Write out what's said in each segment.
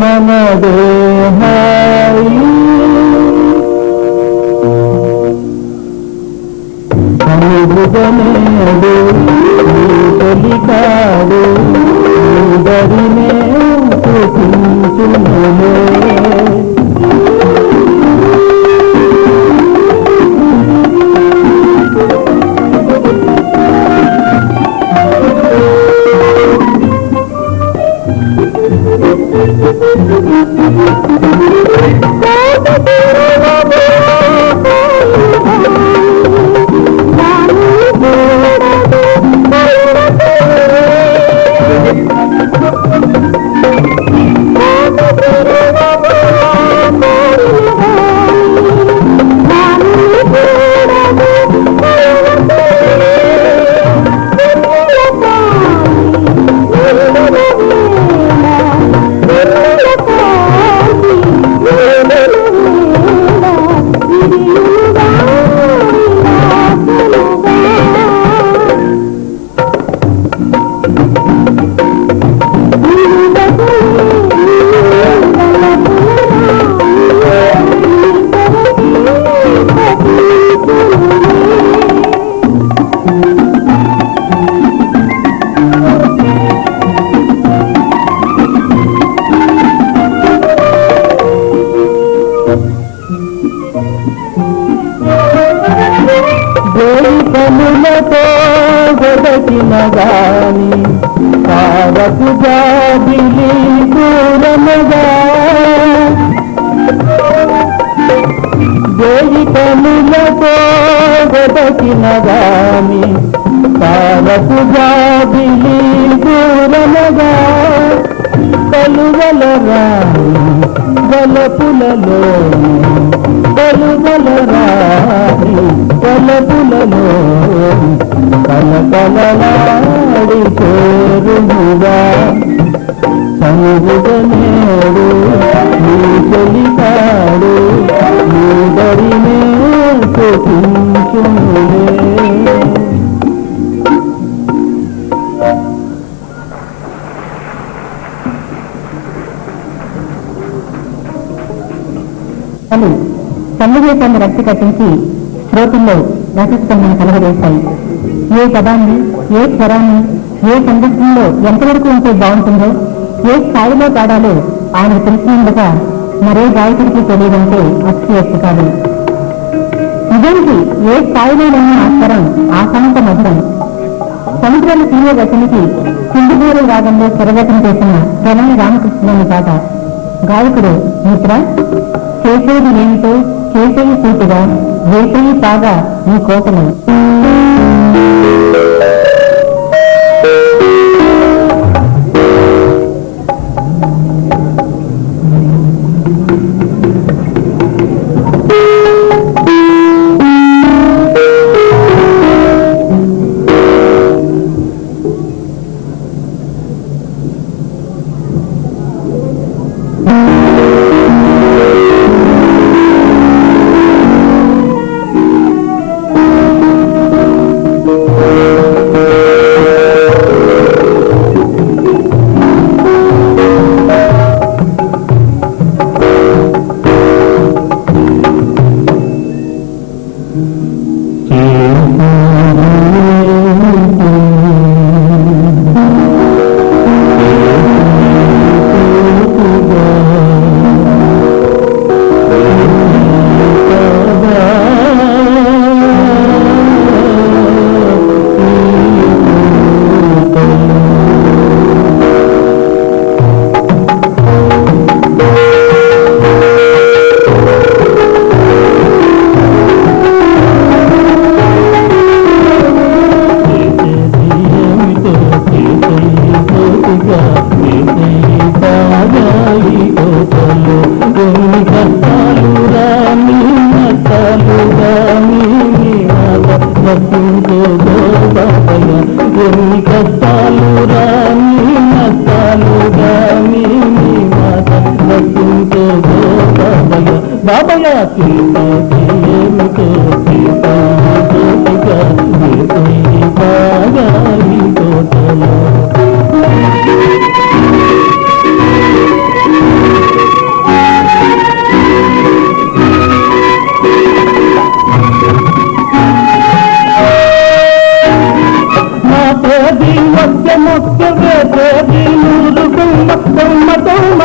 మనదే హాయి అనుభవమేడు తొలికాడు అందరినే చూపించునులే కనులతో గొడచిన గాని కావకు జాబిలి దూరముగా జోయి కనులతో గొడచిన గాని కావకు జాబిలి దూరముగా కలువల రాని గలపులలో కలువల రాని కలపులలో కలకలలాడి చేరుగా సంగుడనేడు నీ చెలికాడు నీ దరినే చూపించునులే. సన్నివేశాన్ని రక్తి కట్టించి శ్రోతుల్లో రసస్పందన కలగజేస్తాయి. ఏ పదాన్ని, ఏ స్వరాన్ని, ఏ సందర్భంలో ఎంతవరకు ఉంటే బాగుంటుందో, ఏ స్థాయిలో పాడాలో ఆయన తెలిసినందుగా మరే గాయకుడికి తెలియదంటే అతిశయోక్తి కాదు. నిజానికి ఏ స్థాయిలోనైనా ఆ స్వరం ఆశాంత మధురం. సముద్రాల తీయ రచనకి సింధుగూరు రాగంలో స్వరరచన చేసిన ప్రణయ రామకృష్ణుని పాట గాయకుడు మిత్ర చేసేది ఏమిటో చేసేది సూటుగా వేసేది బాగా ఈ కోటలు.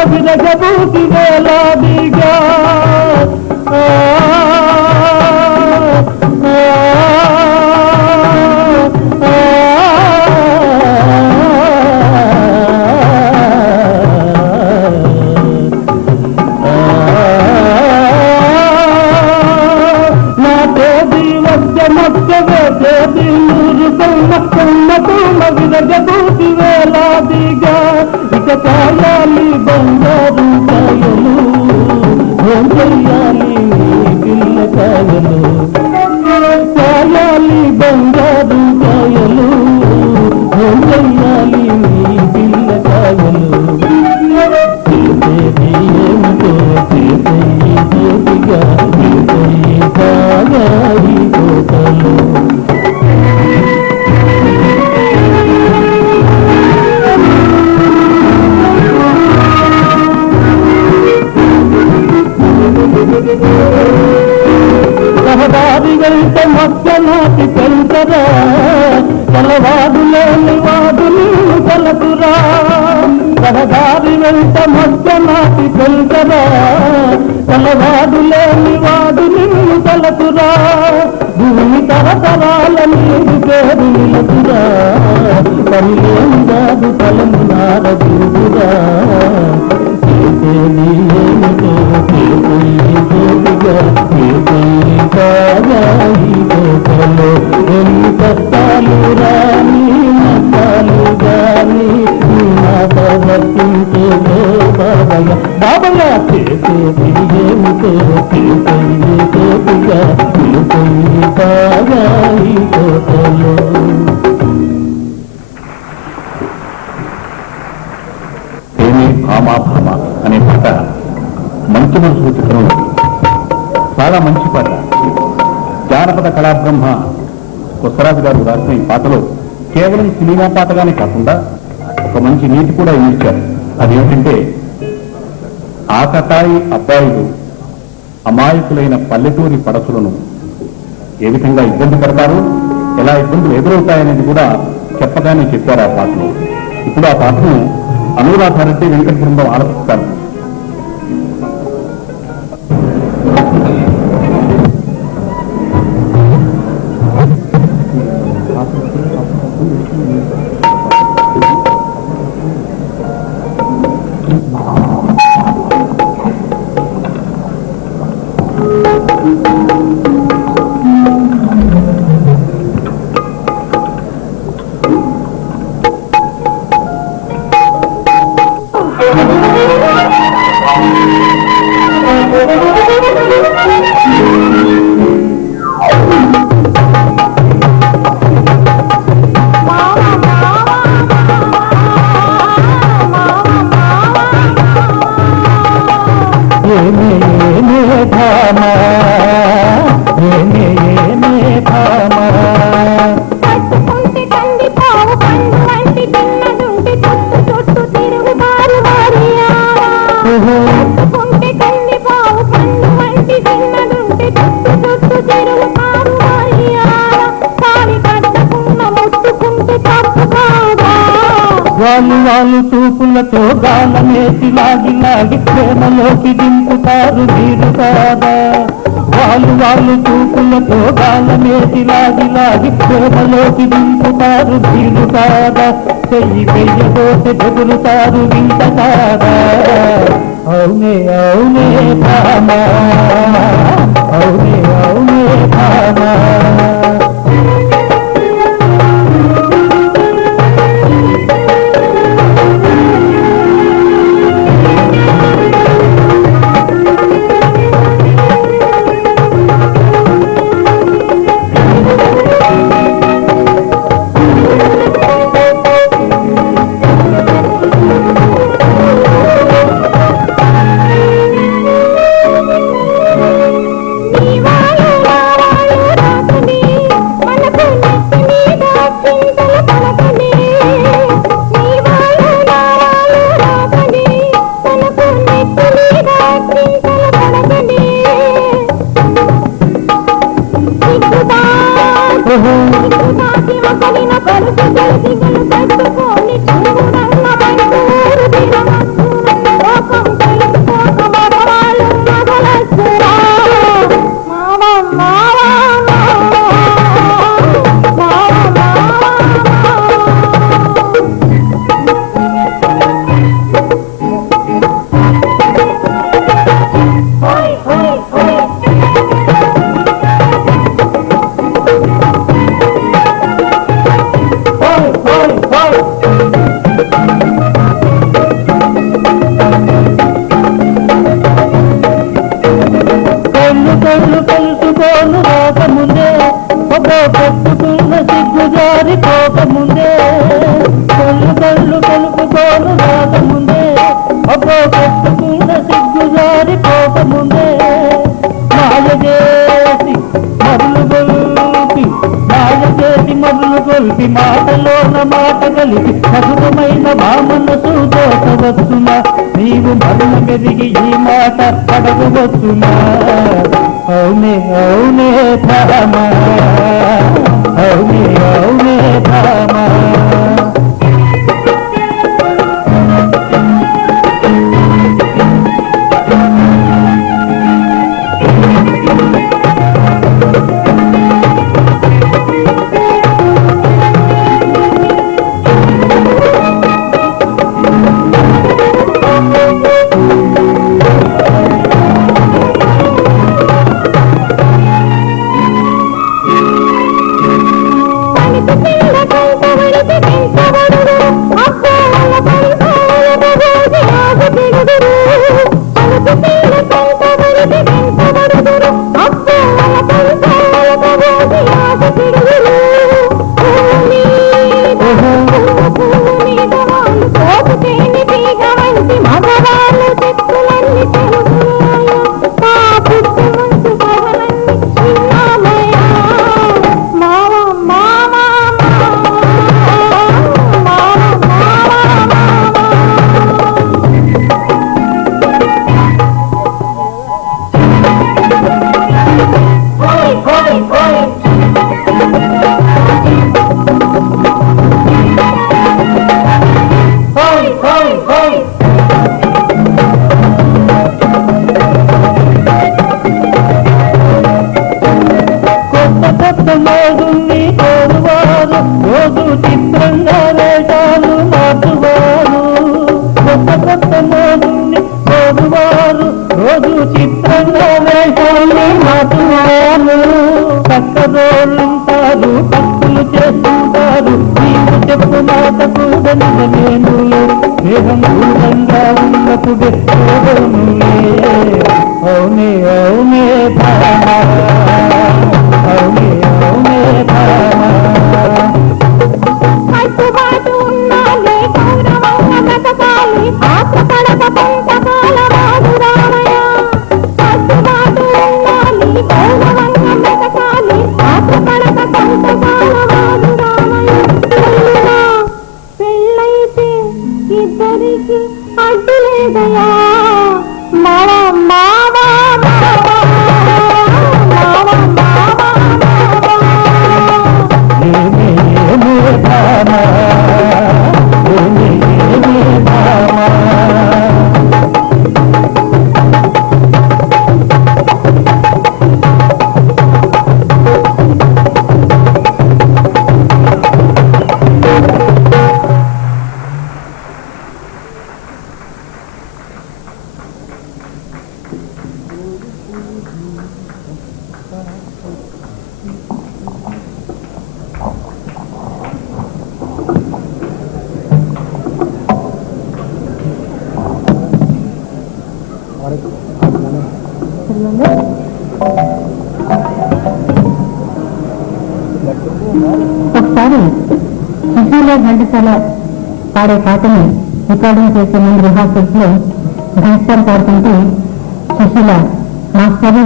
విరగబూసి వేలాదిగా విరగబూసి వేలాదిగా ఇక కాయాలి బంగారు కాయలు ఏం చెయ్యాలి పిల్లకాయలు కాయాలి బంగారు కాయలు ఏం చెయ్యాలి పిల్లకాయలు చేసేది ఏమిటో చేసేయి చేతిగా చేసేయి కాయాలి కోటలు రహదారి వెళ్తే మధ్య నాటి పెంచరా కలవాడు లేని వాడు నీవు కలకురా రహదారి వెళ్తే మధ్య నాటి పెంచరా కలవాడు లేని వాడు నీవు కలకురా భూమి తరతరాల నీరు పేరు నిలకురా పనిలేం కాదు తలము నారదురా చేసేది ఏమిటో చేసేయి చేతిగా చేసేయి కాగాయి కోటలో ఎన్ని కష్టాలు రాని నష్టాలు గాని నీ మాట వర్తించేదో బాబయ్య బాబయ్య చేసేది ఏమిటో చేసేయి చేతిగా చేసేయి కాగాయి కోటలో భామ అనే పాట మంచి మనసు చిత్రంలో చాలా మంచి పాట. జానపద కళాబ్రహ్మ కొసరాజు గారు రాసిన ఈ పాటలో కేవలం సినిమా పాటగానే కాకుండా ఒక మంచి నీతి కూడా ఇచ్చారు. అదేంటంటే ఆకతాయి అబ్బాయిలు అమాయకులైన పల్లెటూరి పడసులను ఏ విధంగా ఇబ్బంది పెడతారు, ఎలా ఇబ్బందులు ఎదురవుతాయనేది కూడా చెప్పగానే చెప్పారు ఆ పాటలో. ఇప్పుడు ఆ పాటను అనురాధారెడ్డి వెంకట బృందం ఆలపిస్తారు. వాళ్ళు చూపులతో గాలమేసి లాగి లాగి ప్రేమలోకి దింపుతారు మీరు కాదా. వాళ్ళు చూపులతో గాలమేసి లాగి లాగి ప్రేమలోకి దింపుతారు మీరు కాదా. చెయ్యి వెయ్యబోతే బెదురుతారు వింత కాదా. అవునే అవునే భామా, అవునే అవునే భామా. కలిపి మాటలోన మాట కలిపి మధురమైన భామనసు దోచవచ్చునా నీవు మరణ మెదిగి ఈ మాట అడగవచ్చునా అవునే అవునే భామ అవునే అవునే భామ రోజు చిత్రంగా వేషాలు మార్చువారు కొత్త మోదుని కోరువారు రోజు చిత్రంగా వేషాలు మార్చువారు పక్కదోళ్ళుంటారు పక్కులు చేస్తుంటారు నీకు చెప్పు మాట కూడా నిజమేనులే దేహం దూరంగా ఉన్నప్పుడే చూడనులే అవునే అవునే భామ అవునే అవునే భామ ఒకసారి సుశీల ఘంటసాల పాడే పాటని రికార్డింగ్ చేసే ముందు రిహార్సల్స్ లో ఘంటసాల పాడుతుంటే సుశీల మాస్టర్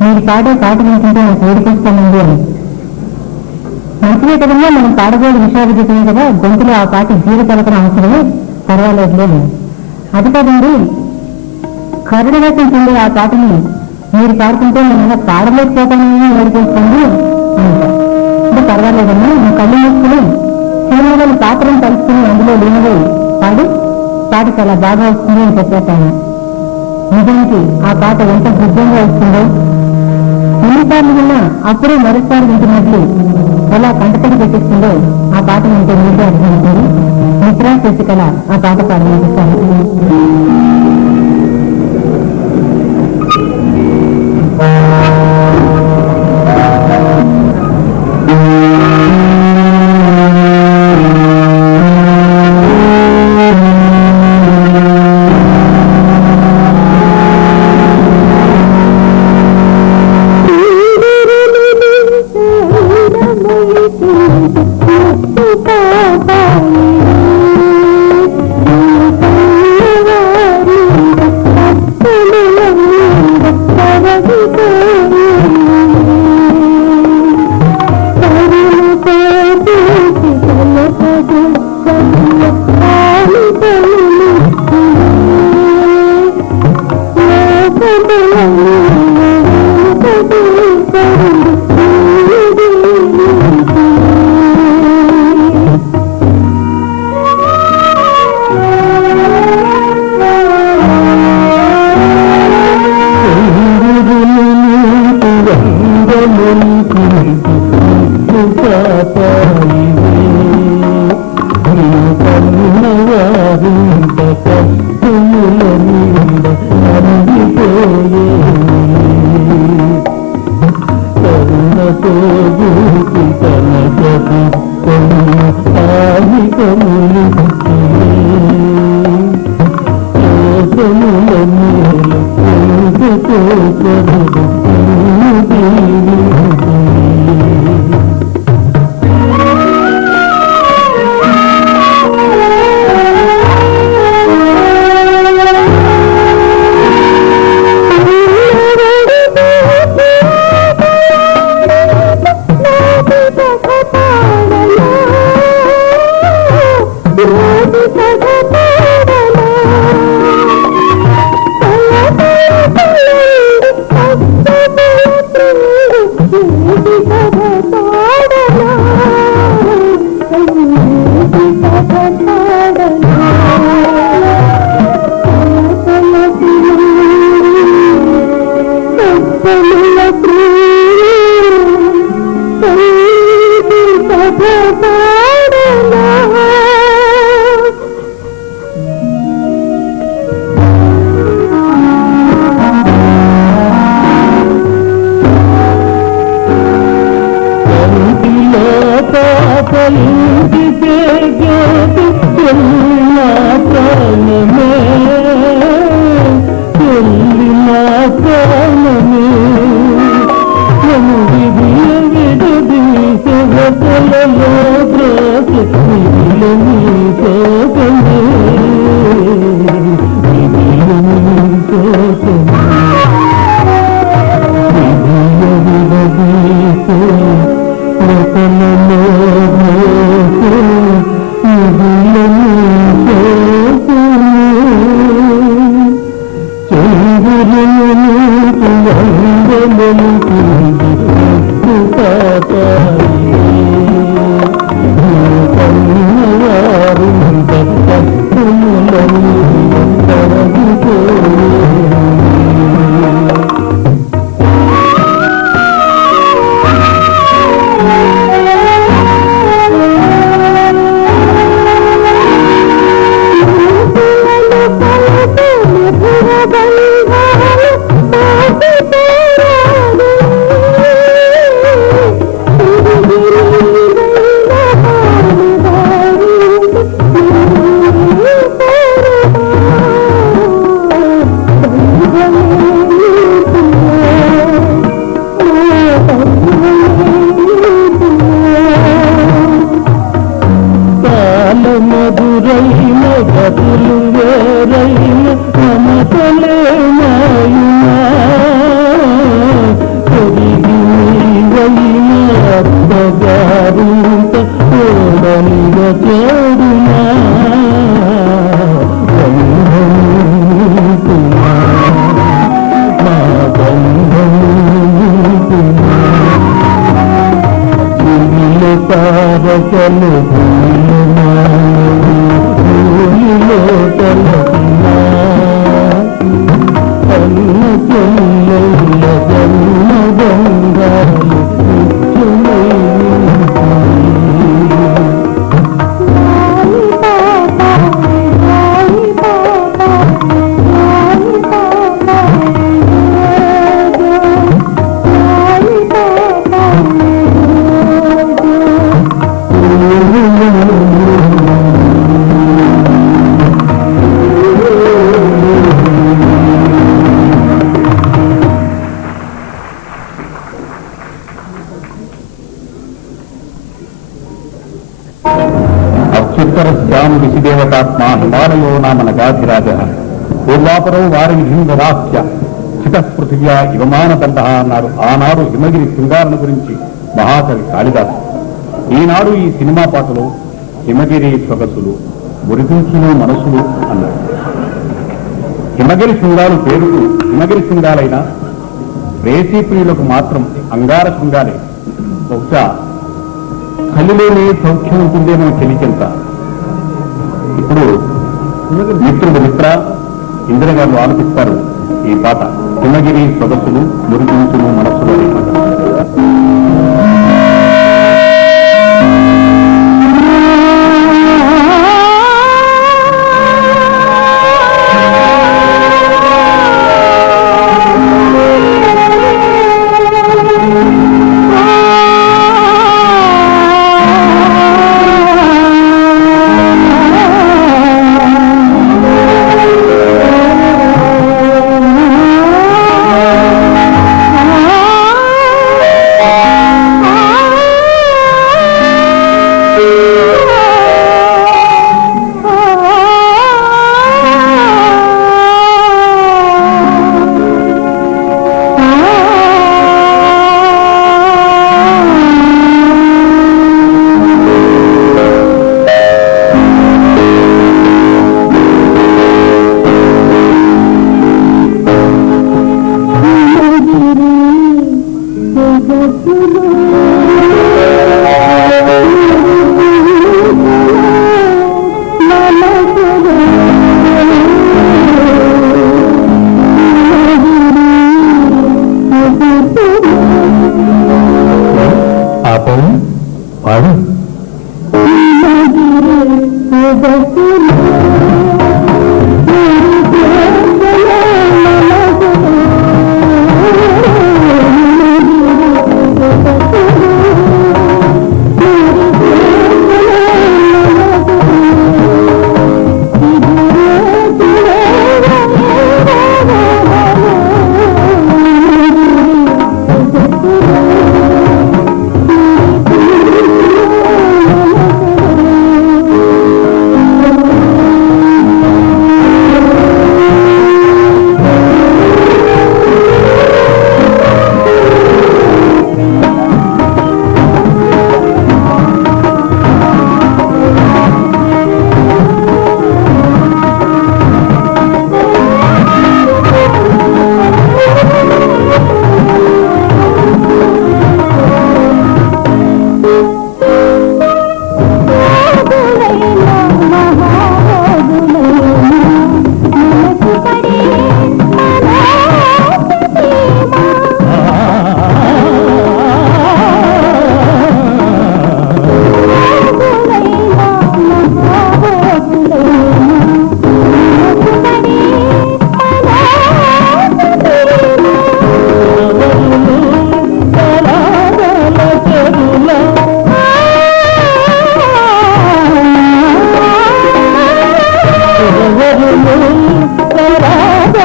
మీరు పాడే పాట వింటుంటే నాకు ఏడుకొస్తానండి అని. మంచిదే కదన్నా, మనం పాడబోయే విషయాభిజితమే కదా, గొంతులో ఆ పాట జీవ కలపడం అవసరమే, పర్వాలేదులేదు. అది కదండి కరుణవేశం చెందే ఆ పాటని మీరు పాడుతుంటే నేను పాడలేకపోతానని ఏడుకొస్తుంది అంటారు. అంటే పర్వాలేదన్నా, నువ్వు కళ్ళు మూసుకుని సినిమాలో పాత్రను కలుసుకుని అందులో లేనివి పాడి పాట చాలా బాగా వస్తుంది అని చెప్పేస్తాను. నిజానికి ఆ పాట ఎంత హృదయంగా వస్తుందో, ఎన్నిసార్లు విన్నా అప్పుడే మరోసారి వింటున్నట్లు ఎలా కంటతడి పెట్టిస్తుందో ఆ పాట వింటే మీకే అర్థమవుతుంది. మిత్రా శశికళ ఆ పాట పాడమనిపిస్తాను. Oh విశిదేవతాత్మా హిమాలయో నామ నగాధిరాజ పూర్వాపరో వారవిహిందరాస్య చితపృథివ్యా ఇవమానదండ అన్నారు ఆనాడు హిమగిరి శృంగారణ గురించి మహాకవి కాళిదాసు. ఈనాడు ఈ సినిమా పాటలో హిమగిరి సొగసులు మురిపించులు మనసులు అన్నారు. హిమగిరి శృంగాలు పేరుకు హిమగిరి శృంగాలైన రేసీ ప్రియులకు మాత్రం అంగార శృంగాలే. బహుశా కలిలోనే సౌఖ్యం ఉంటుందేమో చెలికెంత. ఇప్పుడు మిత్రుడు మిత్ర ఇందిర గారు ఆలోచిస్తారు ఈ పాట హిమగిరి సొగసులు మురిపించులు మనస్సులు అనే పాట.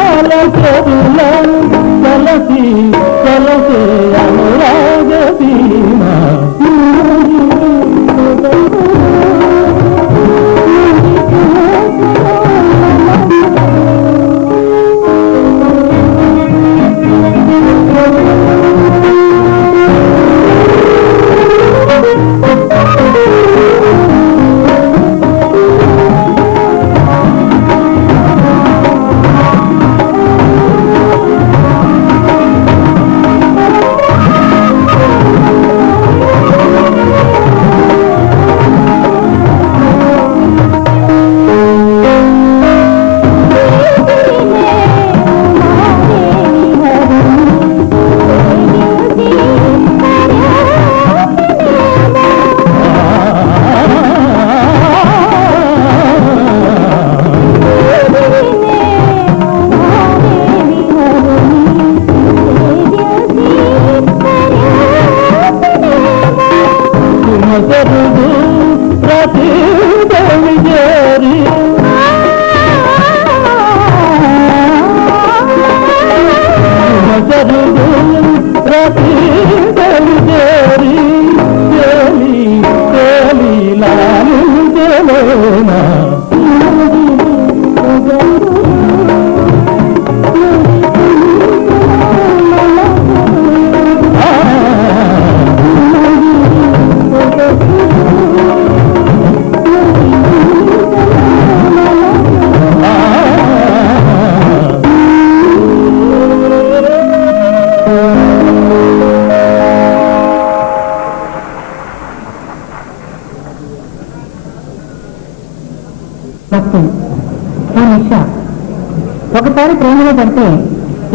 పాల చెరుల కలసి కలసే అనురాగ సీమ జరుగు ప్రతి బలిజేరి జరుగు ప్రతి బలిజేరి తేలి తేలి లాలు జలోనా ఒకసారి ప్రేమలో పడితే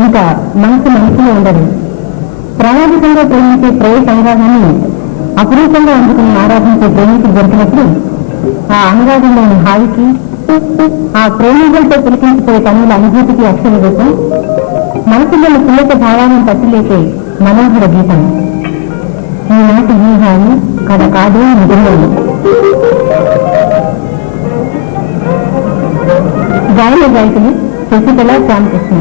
ఇంకా మనసులో ఉండదు. ప్రామాణికంగా ప్రేమించే ప్రేమ సంరాగాన్ని అపురూపంగా అందుకుని ఆరాధించే ప్రేమికులు దొరికినప్పుడు ఆ అనురాగంలోని హాయికి ఆ ప్రేమికులతో పులికించిపోయే కనుల అనుభూతికి అక్షర రూపం మనసులోని పుల్లక భావాలను పట్టిలేకే మనోహర గీతం. ఈనాటి ఈ హాయి కథ కాదు నిజంలోని గాయన గాయకులు శశికళ రామకృష్ణ.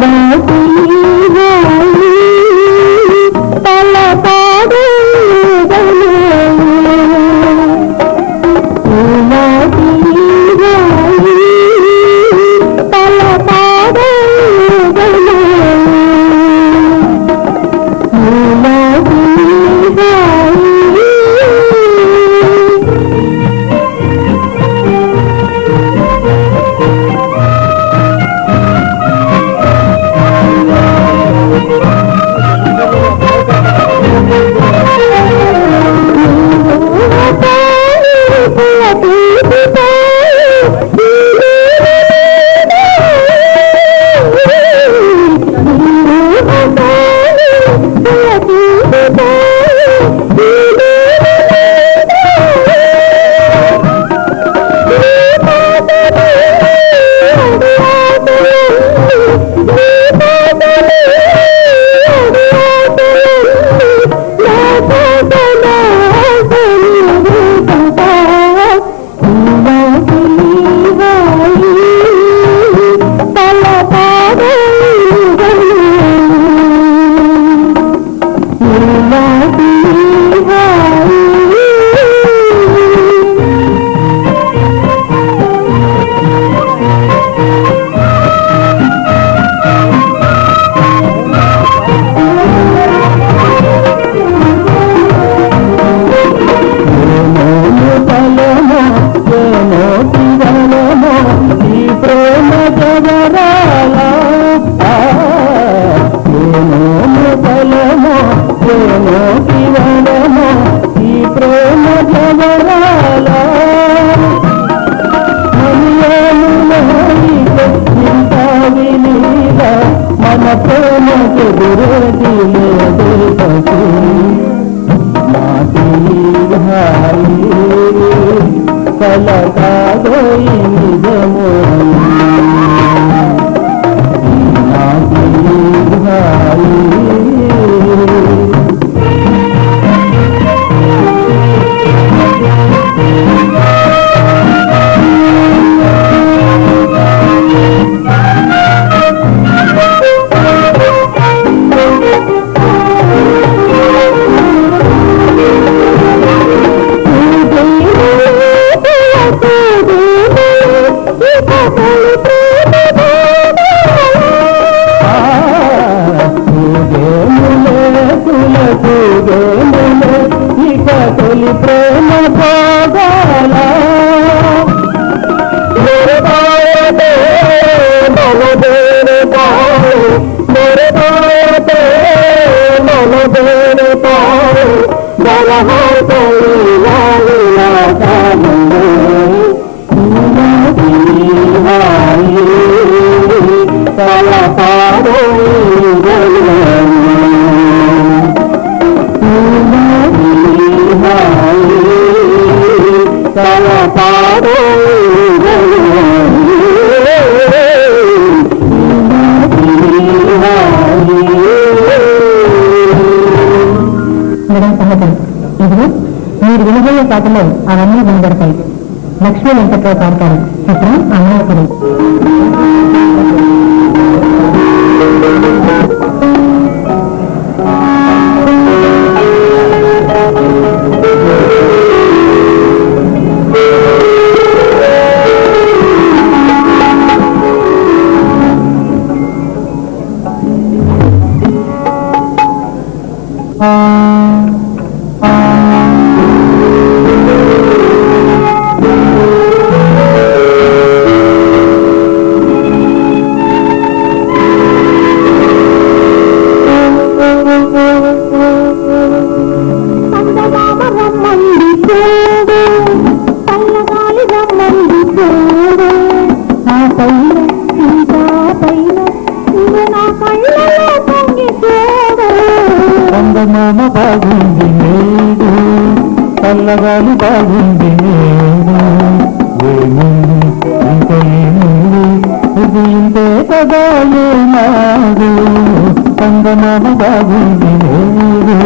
la తన ప్రేమకు గురేది లేదే సఖీ మాటి హాయి కల కాదోయి నిజము మాటి హాయి ఇక తొలి ప్రేమ భోగాల ఇదిగో మీరు వినబోయే పాటలో అవన్నీ వినబడతాయి. లక్ష్మీ వెంకట్రావు పాడతారు. చిత్రం అమలాపురం. చందమామ బాగుంది నేడు చల్లగాలి బాగుంది నేడు ఏముంది ఇంత ఏముంది ఇది ఇంతే కదా ఏనాడు చందమామ బాగుంది నేడు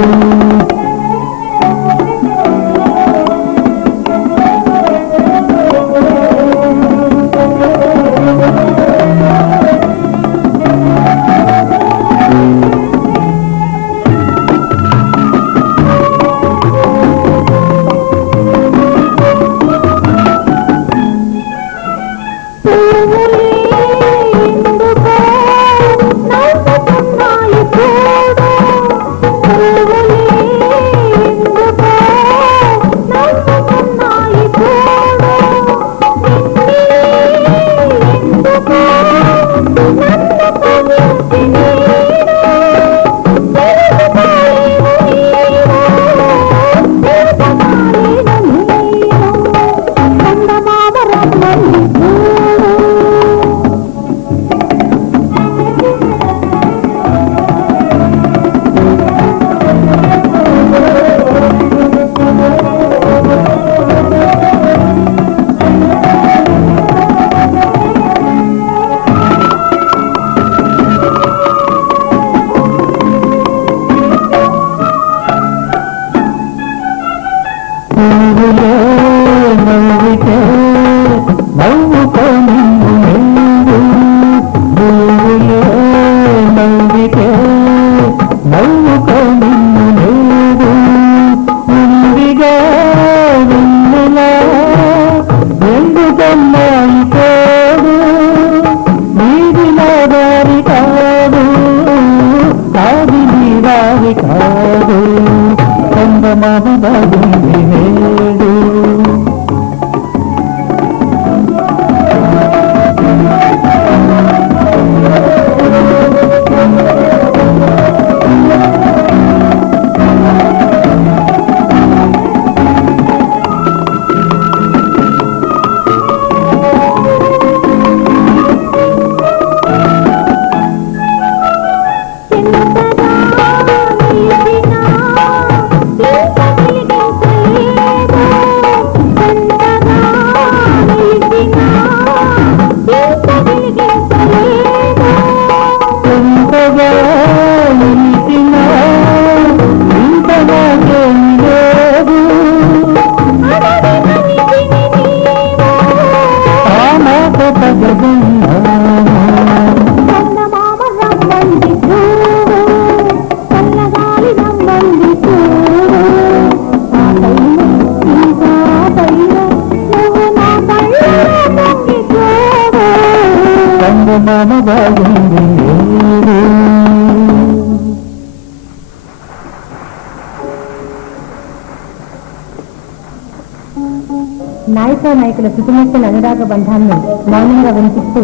నాయకుల శుతిమెచ్చిన అనురాగ బంధాన్ని మౌనంగా వినిపిస్తూ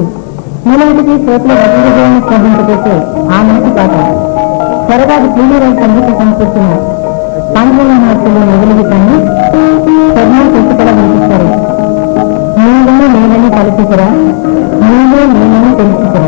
మూలటికి శ్రోతల వజ్రజయాన్ని స్పందింపజేసే ఆ మంచి పాట త్వరగాది ప్లీనరాజు సంగీత సమకూర్చిన పాండ్వల నాట్యంలో మొదలు గీతాన్ని స్వర్ణాలు తెలుసుకలా వినిపిస్తారు. నీళ్ళని నేలని తలచుకురా, నీళ్ళు నేలని తెలుసుకురా.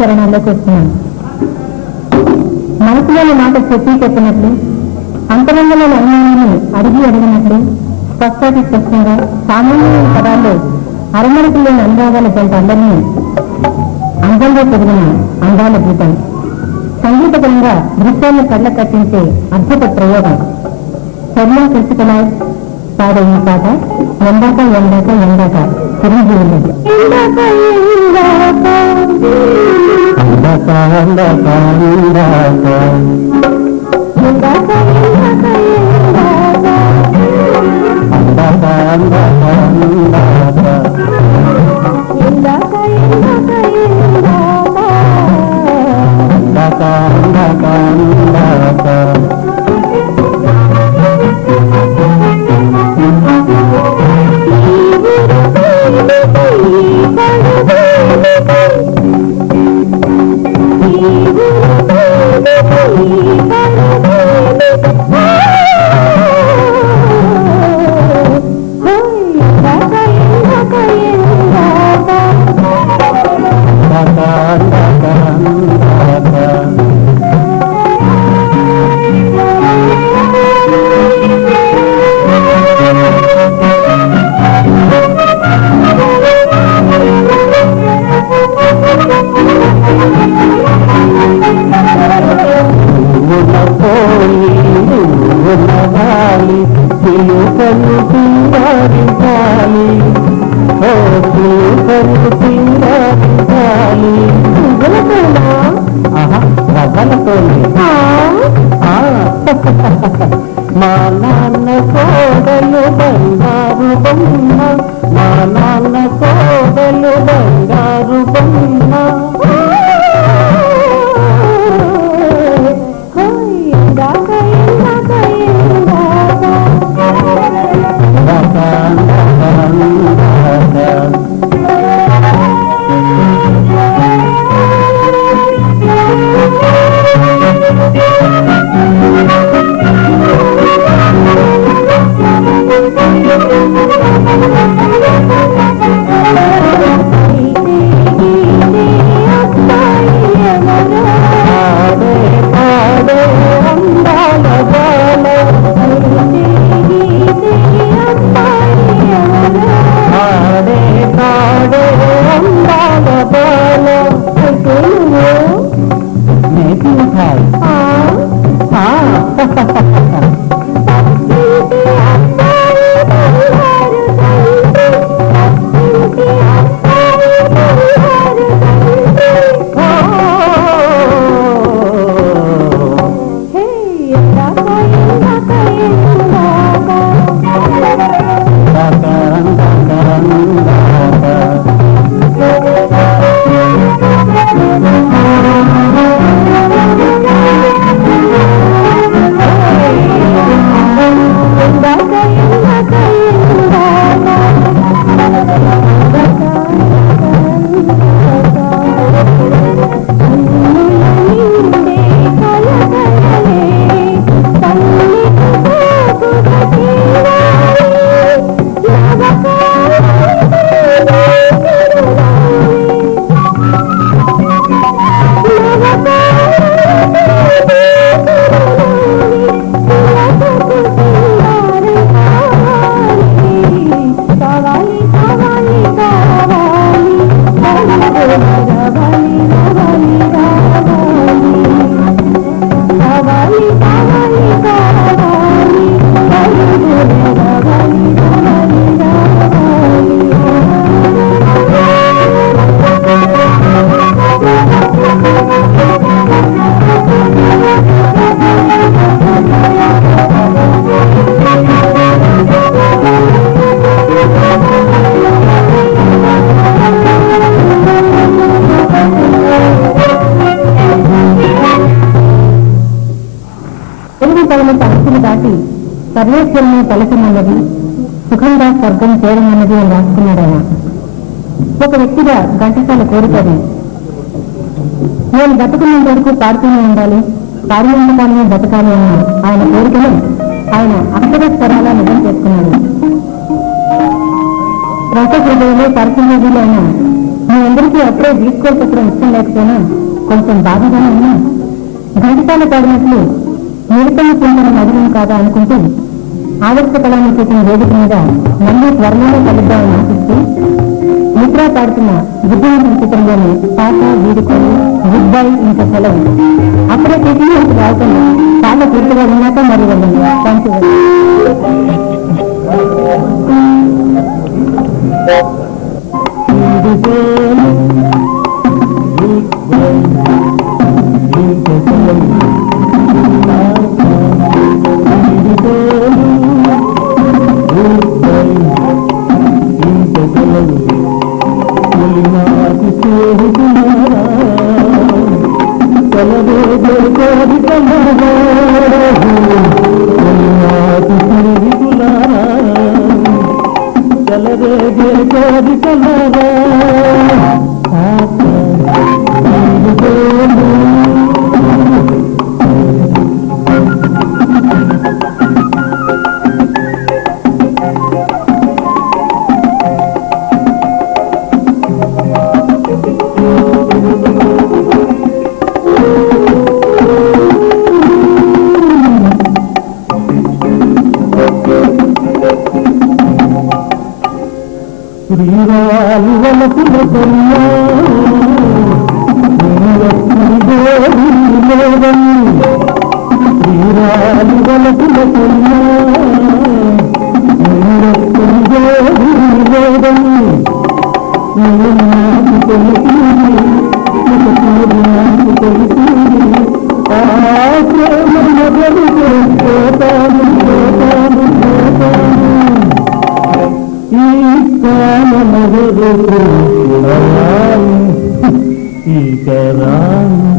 చరణాల్లోకి వస్తున్నాను. మనసులోని మాట చెప్పినట్లు, అంతరంగంలోని అనుమానాన్ని అడిగినట్లు, స్పష్టంగా సామాన్యమైన పదాల్లో అరమణకుల్లోని అనురాగాల జంట అందరినీ అందంగా పెరిగిన అందాల గీతం, సంగీతపరంగా దృశ్యాన్ని కళ్ళ కట్టించే అద్భుత ప్రయోగం. స్వర్ణం కృషికలా పాడే ఈ పాట ఎందాక ఎందాక ఎందాక చిరంజీవి. Thank you. చిలుకలు సింగారించాలి ఓ చిలుకలు సింగారించాలి రవ్వలతోనే మా నాన్న కోడలు బంగారు బొమ్మ మా నాన్న కోడలు బంగారు బొమ్మ దాటి సర్వేశ్వరుని తలసినన్నది సుఖంగా స్వర్గం చేరమన్నది అని రాసుకున్నాడు ఆయన. ఒక వ్యక్తిగా ఘంటసాల కోరుతుంది, నేను బతుకున్నంత వరకు పాడుతూనే ఉండాలి, పాడినంతకాలమే బతకాలి అన్న ఆయన కోరికను ఆయన అక్షర స్వరాలా నిజం చేసుకున్నాడు. రసహృదయంలో పరిశుభ్రులు అయినా మీ అందరికీ అప్పుడే తీసుకోకపోవడం ఇష్టం లేకపోయినా కొంచెం బాధగానే ఉన్నా ఘంటసాల పాడినట్లు నిరుపణ చింతన మధురం కాదా అనుకుంటూ ఆదర్శ కళాన్ని చూపిన వేదిక మీద మళ్ళీ త్వరలోనే కలుద్దామని ఆశిస్తూ మిత్రా పాడుతున్న బుద్ధిమంతుల చిత్రంలోని పాట వీడుకొని గుడ్ బై ఇంకా సెలవు. అప్పుడే చేసి రావటండి చాలా పూర్తిగా ఉన్నాక మరి వెళ్ళండి. థ్యాంక్ శ్రీరాలు ప్రేమ మొదలుకు పోతాను పోతాను పోతాను ఈ కాల మొదలుకు ఈ కరాను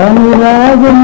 అనురాగం